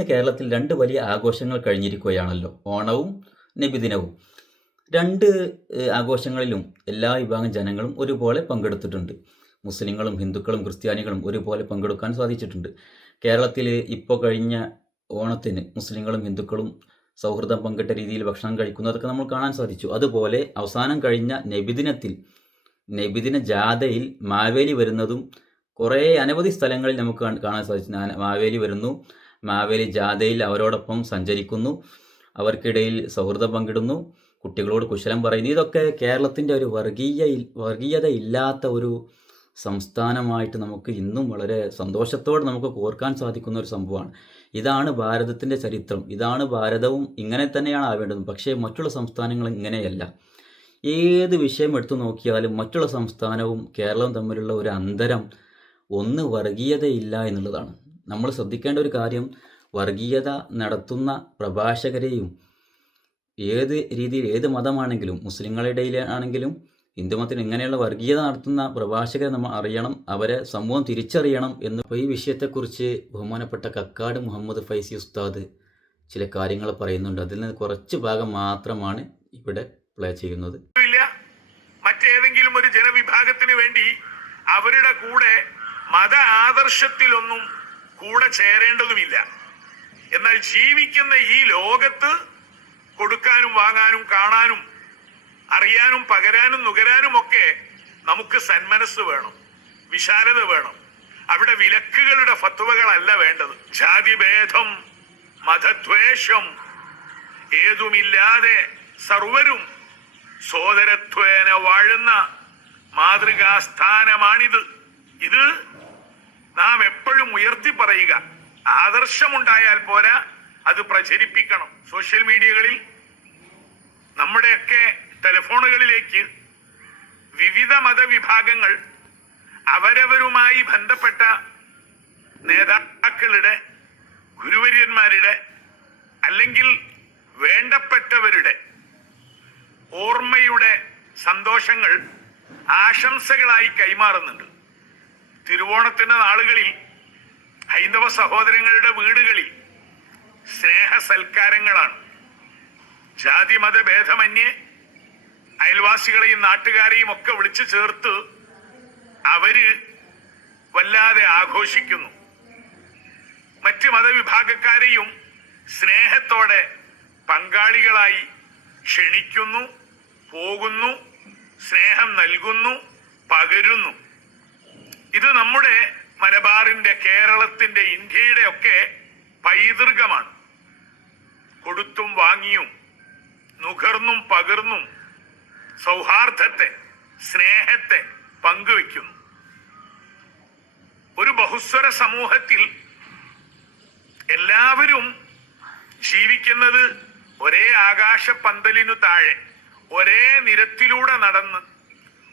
ഇന്ന് കേരളത്തിൽ രണ്ട് വലിയ ആഘോഷങ്ങൾ കഴിഞ്ഞിരിക്കുകയാണല്ലോ, ഓണവും നബിദിനവും. രണ്ട് ആഘോഷങ്ങളിലും എല്ലാ വിഭാഗം ജനങ്ങളും ഒരുപോലെ പങ്കെടുത്തിട്ടുണ്ട്. മുസ്ലിങ്ങളും ഹിന്ദുക്കളും ക്രിസ്ത്യാനികളും ഒരുപോലെ പങ്കെടുക്കാൻ സാധിച്ചിട്ടുണ്ട്. കേരളത്തിൽ ഇപ്പോൾ കഴിഞ്ഞ ഓണത്തിന് മുസ്ലിങ്ങളും ഹിന്ദുക്കളും സൗഹൃദം പങ്കിട്ട രീതിയിൽ ഭക്ഷണം കഴിക്കുന്നതൊക്കെ നമ്മൾ കാണാൻ സാധിച്ചു. അതുപോലെ അവസാനം കഴിഞ്ഞ നബിദിനത്തിൽ നബിദിന ജാഥയിൽ മാവേലി വരുന്നതും കുറേ അനവധി സ്ഥലങ്ങളിൽ നമുക്ക് കാണാൻ സാധിച്ചു. മാവേലി വരുന്നു, മാവേലി ജാഥയിൽ അവരോടൊപ്പം സഞ്ചരിക്കുന്നു, അവർക്കിടയിൽ സൗഹൃദം പങ്കിടുന്നു, കുട്ടികളോട് കുശലം പറയുന്നു. ഇതൊക്കെ കേരളത്തിൻ്റെ ഒരു വർഗീയത ഇല്ലാത്ത ഒരു സംസ്ഥാനമായിട്ട് നമുക്ക് ഇന്നും വളരെ സന്തോഷത്തോടെ നമുക്ക് ഓർക്കാൻ സാധിക്കുന്ന ഒരു സംഭവമാണ്. ഇതാണ് ഭാരതത്തിൻ്റെ ചരിത്രം. ഇതാണ് ഭാരതവും ഇങ്ങനെ തന്നെയാണ് ആവേണ്ടത്. പക്ഷേ മറ്റുള്ള സംസ്ഥാനങ്ങൾ ഇങ്ങനെയല്ല. ഏത് വിഷയം എടുത്തു നോക്കിയാലും മറ്റുള്ള സംസ്ഥാനവും കേരളവും തമ്മിലുള്ള ഒരു അന്തരം ഒന്ന് വർഗീയതയില്ല എന്നുള്ളതാണ്. നമ്മൾ ശ്രദ്ധിക്കേണ്ട ഒരു കാര്യം, വർഗീയത നടത്തുന്ന പ്രഭാഷകരെയും ഏത് രീതിയിൽ ഏത് മതമാണെങ്കിലും മുസ്ലിങ്ങളുടെ ഇടയിലാണെങ്കിലും ഹിന്ദു മതത്തിൽ ഇങ്ങനെയുള്ള വർഗീയത നടത്തുന്ന പ്രഭാഷകരെ നമ്മൾ അറിയണം, അവരെ സമൂഹം തിരിച്ചറിയണം എന്ന്. ഈ വിഷയത്തെക്കുറിച്ച് ബഹുമാനപ്പെട്ട കക്കാട് മുഹമ്മദ് ഫൈസി ഉസ്താദ് ചില കാര്യങ്ങൾ പറയുന്നുണ്ട്. അതിൽ നിന്ന് കുറച്ച് ഭാഗം മാത്രമാണ് ഇവിടെ പ്ലേ ചെയ്യുന്നത്. മറ്റേതെങ്കിലും ഒരു ജനവിഭാഗത്തിന് വേണ്ടി അവരുടെ കൂടെ മത ആദർശത്തിലൊന്നും കൂടെ ചേരേണ്ടതുമില്ല. എന്നാൽ ജീവിക്കുന്ന ഈ ലോകത്ത് കൊടുക്കാനും വാങ്ങാനും കാണാനും അറിയാനും പകരാനും നുകരാനും ഒക്കെ നമുക്ക് സന്മനസ് വേണം, വിശാലത വേണം. അവിടെ വിലക്കുകളുടെ ഫത്വകളല്ല വേണ്ടത്. ജാതിഭേദം മതദ്വേഷം ഏതുമില്ലാതെ സർവരും സോദരത്വേന വാഴുന്ന മാതൃകാസ്ഥാനമാണിത്. ഇത് നാം എപ്പോഴും ഉയർത്തി പറയുക. ആദർശമുണ്ടായാൽ പോരാ, അത് പ്രചരിപ്പിക്കണം. സോഷ്യൽ മീഡിയകളിൽ നമ്മുടെയൊക്കെ ടെലിഫോണുകളിലേക്ക് വിവിധ മതവിഭാഗങ്ങൾ അവരവരുമായി ബന്ധപ്പെട്ട നേതാക്കളുടെ, ഗുരുവര്യന്മാരുടെ അല്ലെങ്കിൽ വേണ്ടപ്പെട്ടവരുടെ ഓർമ്മയുടെ സന്തോഷങ്ങൾ ആശംസകളായി കൈമാറുന്നുണ്ട്. തിരുവോണത്തിന്റെ നാളുകളിൽ ഹൈന്ദവ സഹോദരങ്ങളുടെ വീടുകളിൽ സ്നേഹ സൽക്കാരങ്ങളാണ്. ജാതി മതഭേദമന്യേ അയൽവാസികളെയും നാട്ടുകാരെയും ഒക്കെ വിളിച്ചു ചേർത്ത് അവര് വല്ലാതെ ആഘോഷിക്കുന്നു. മറ്റ് മതവിഭാഗക്കാരെയും സ്നേഹത്തോടെ പങ്കാളികളായി ക്ഷണിക്കുന്നു, പോകുന്നു, സ്നേഹം നൽകുന്നു, പകരുന്നു. ഇത് നമ്മുടെ മലബാറിന്റെ, കേരളത്തിന്റെ, ഇന്ത്യയുടെ ഒക്കെ പൈതൃകമാണ്. കൊടുത്തും വാങ്ങിയും നുകർന്നും പകർന്നും സൗഹാർദ്ദത്തെ, സ്നേഹത്തെ പങ്കുവെക്കുന്നു. ഒരു ബഹുസ്വര സമൂഹത്തിൽ എല്ലാവരും ജീവിക്കുന്നത് ഒരേ ആകാശ പന്തലിനു താഴെ, ഒരേ നിരത്തിലൂടെ നടന്ന്,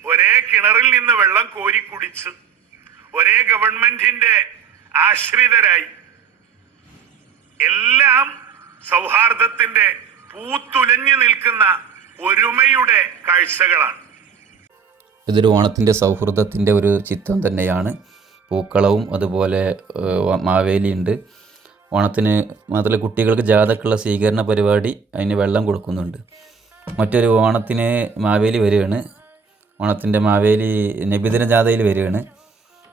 ഒരേ കിണറിൽ നിന്ന് വെള്ളം കോരി കുടിച്ച്, ഒരേ ഗവൺമെന്റിന്റെ ആശ്രിതരായി, എല്ലാം സൗഹാർദ്ദത്തിന്റെ പൂത്തുലഞ്ഞു നിൽക്കുന്ന ഒരുമയുടെ കാഴ്ചകളാണ്. ഇതൊരു ഓണത്തിൻ്റെ സൗഹൃദത്തിൻ്റെ ഒരു ചിത്രം തന്നെയാണ്. പൂക്കളവും അതുപോലെ മാവേലിയുണ്ട്. ഓണത്തിന് മാത്രമല്ല, കുട്ടികൾക്ക് ജാഥക്കുള്ള സ്വീകരണ പരിപാടി, അതിന് വെള്ളം കൊടുക്കുന്നുണ്ട്. മറ്റൊരു ഓണത്തിന് മാവേലി വരികയാണ്. ഓണത്തിൻ്റെ മാവേലി നബിദിന ജാഥയിൽ വരികയാണ്.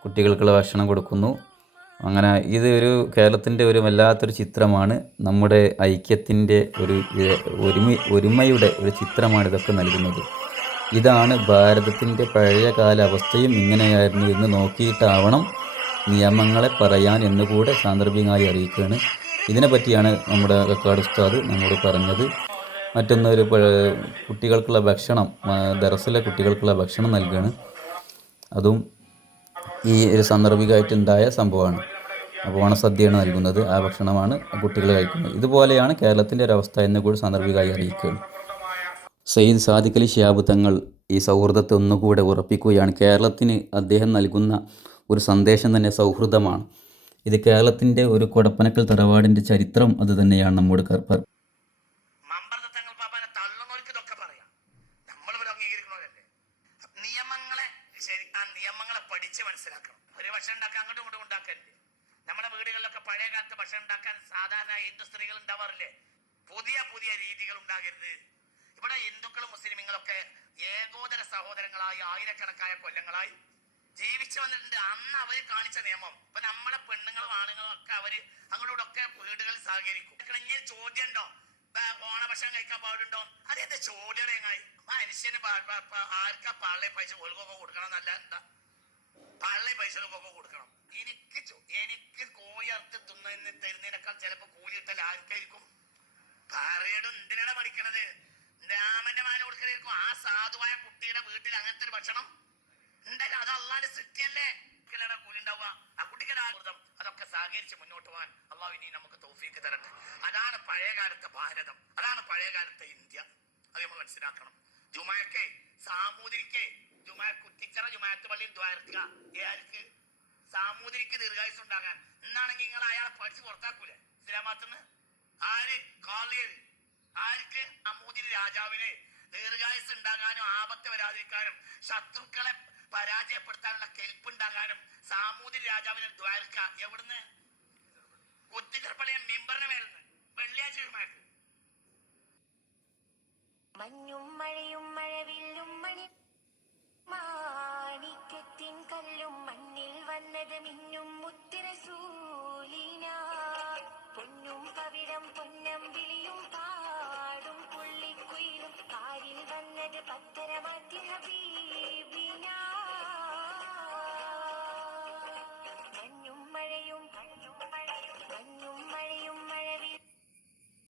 കുട്ടികൾക്കുള്ള ഭക്ഷണം കൊടുക്കുന്നു. അങ്ങനെ ഇത് ഒരു കേരളത്തിൻ്റെ ഒരു വല്ലാത്തൊരു ചിത്രമാണ്. നമ്മുടെ ഐക്യത്തിൻ്റെ ഒരുമയുടെ ഒരു ചിത്രമാണ് ഇതൊക്കെ നൽകുന്നത്. ഇതാണ് ഭാരതത്തിൻ്റെ പഴയകാല അവസ്ഥയും ഇങ്ങനെയായിരുന്നു എന്ന് നോക്കിയിട്ടാവണം നിയമങ്ങളെ പറയാൻ എന്നുകൂടെ സാന്ദർഭികമായി അറിയിക്കുകയാണ്. ഇതിനെ പറ്റിയാണ് നമ്മുടെ കക്കാട് ഉസ്താദ് നമ്മോട് പറഞ്ഞത്. മറ്റൊന്നൊരു കുട്ടികൾക്കുള്ള ഭക്ഷണം, ദർസിലെ കുട്ടികൾക്കുള്ള ഭക്ഷണം നൽകുകയാണ്. അതും ഈ ഒരു സാന്ദർഭികമായിട്ടുണ്ടായ സംഭവമാണ്. അപ്പോൾ ഓണസദ്യയാണ് നൽകുന്നത്, ആ ഭക്ഷണമാണ് കുട്ടികൾ കഴിക്കുന്നത്. ഇതുപോലെയാണ് കേരളത്തിൻ്റെ ഒരവസ്ഥ എന്ന് കൂടി സാന്ദർഭികമായി അറിയിക്കുകയാണ്. സയ്യിദ് സാദിഖ് അലി ശിഹാബ് തങ്ങൾ ഈ സൗഹൃദത്തെ ഒന്നുകൂടെ ഉറപ്പിക്കുകയാണ്. കേരളത്തിന് അദ്ദേഹം നൽകുന്ന ഒരു സന്ദേശം തന്നെ സൗഹൃദമാണ്. ഇത് കേരളത്തിൻ്റെ ഒരു കൊടപ്പനക്കൽ തറവാടിൻ്റെ ചരിത്രം അത് തന്നെയാണ് നമ്മോട് നിയമങ്ങളെ പഠിച്ച് മനസ്സിലാക്കണം. ഒരു ഭക്ഷണം ഉണ്ടാക്കാൻ അങ്ങോട്ടും ഇങ്ങോട്ടും ഉണ്ടാക്കരുത്. നമ്മുടെ വീടുകളിലൊക്കെ പഴയ കാലത്ത് ഭക്ഷണം ഉണ്ടാക്കാൻ സാധാരണ സാധാരണ ഹിന്ദു സ്ത്രീകൾ ഉണ്ടാവാറില്ലേ? പുതിയ പുതിയ രീതികൾ ഉണ്ടാകരുത്. ഇവിടെ ഹിന്ദുക്കളും മുസ്ലിമുകളൊക്കെ ഏകോദര സഹോദരങ്ങളായി ആയിരക്കണക്കായ കൊല്ലങ്ങളായി ജീവിച്ചു വന്നിട്ടുണ്ട്. അന്ന് അവര് കാണിച്ച നിയമം ഇപ്പൊ നമ്മളെ പെണ്ണുങ്ങളും ആണുങ്ങളും ഒക്കെ അവര് അങ്ങോട്ടൊക്കെ വീടുകളിൽ സഹകരിക്കും. ഇങ്ങനെ ചോദ്യം ഉണ്ടോ? ഓണഭക്ഷണം കഴിക്കാൻ പാടുണ്ടോ? അതെന്താ ചോദ്യം? എങ്ങായി മനുഷ്യന് ആർക്കാ പള്ളി പൈസ ഒഴുകൊക്കെ കൊടുക്കണം എന്നല്ല, എന്താ പള്ളി പൈസ ഒഴുകൊക്കെ കൊടുക്കണം? എനിക്ക് കോഴി അറുത്ത് തരുന്നതിനേക്കാൾ ചിലപ്പോ കൂലി കിട്ടൽ ആർക്കായിരിക്കും? പറയടും എന്തിനാണ് പഠിക്കണത്? രാമന്റെ മാന കൊടുക്കലായിരിക്കും. ആ സാധുവായ കുട്ടിയുടെ വീട്ടിൽ അങ്ങനത്തെ ഒരു ഭക്ഷണം ഉണ്ടല്ലോ, അത് അള്ളാന്റെ സൃഷ്ടിയല്ലേ. കൂലി ഉണ്ടാവുക, ആ കുട്ടിയുടെ ആകൃതം അതൊക്കെ സഹകരിച്ച് മുന്നോട്ട് പോകാൻ അള്ളാഹു ഇനി നമുക്ക് തൗഫീക്ക് തരട്ടെ. അതാണ് പഴയകാലത്തെ ഭാരതം, അതാണ് പഴയകാലത്തെ ഇന്ത്യ. അത് നമ്മൾ മനസ്സിലാക്കണം. ജുമാക്കെ സാമൂതിരിക്കെ കുറ്റിച്ചറ ജുമാഅത്ത് പള്ളിയിൽ ദ്വാരക്കുക ആർക്ക്? സാമൂതിരിക്ക് ദീർഘായുസ് ഉണ്ടാകാൻ. എന്നാണെങ്കിൽ നിങ്ങൾ അയാളെ പഠിച്ച് പുറത്താക്കൂലേ ഇസ്ലാമാത്തുനിന്ന്? ആര്? കാളിയൽ. ആർക്ക്? സാമൂതിരി രാജാവിന് ദീർഘായുസ് ഉണ്ടാകാനും ആപത്ത് വരാതിരിക്കാനും ശത്രുക്കളെ പരാജയപ്പെടുത്താനുള്ള കെൽപ്പുണ്ടാകാനും സാമൂതിരി രാജാവിന് ദ്വാരക്ക. എവിടുന്ന്? കുറ്റിച്ചറപ്പള്ളിയെ മെമ്പറിന് മേലുന്ന് വെള്ളിയാഴ്ച ജുമാഅത്ത്. മഞ്ഞും മഴയും മഴവില്ലും മണി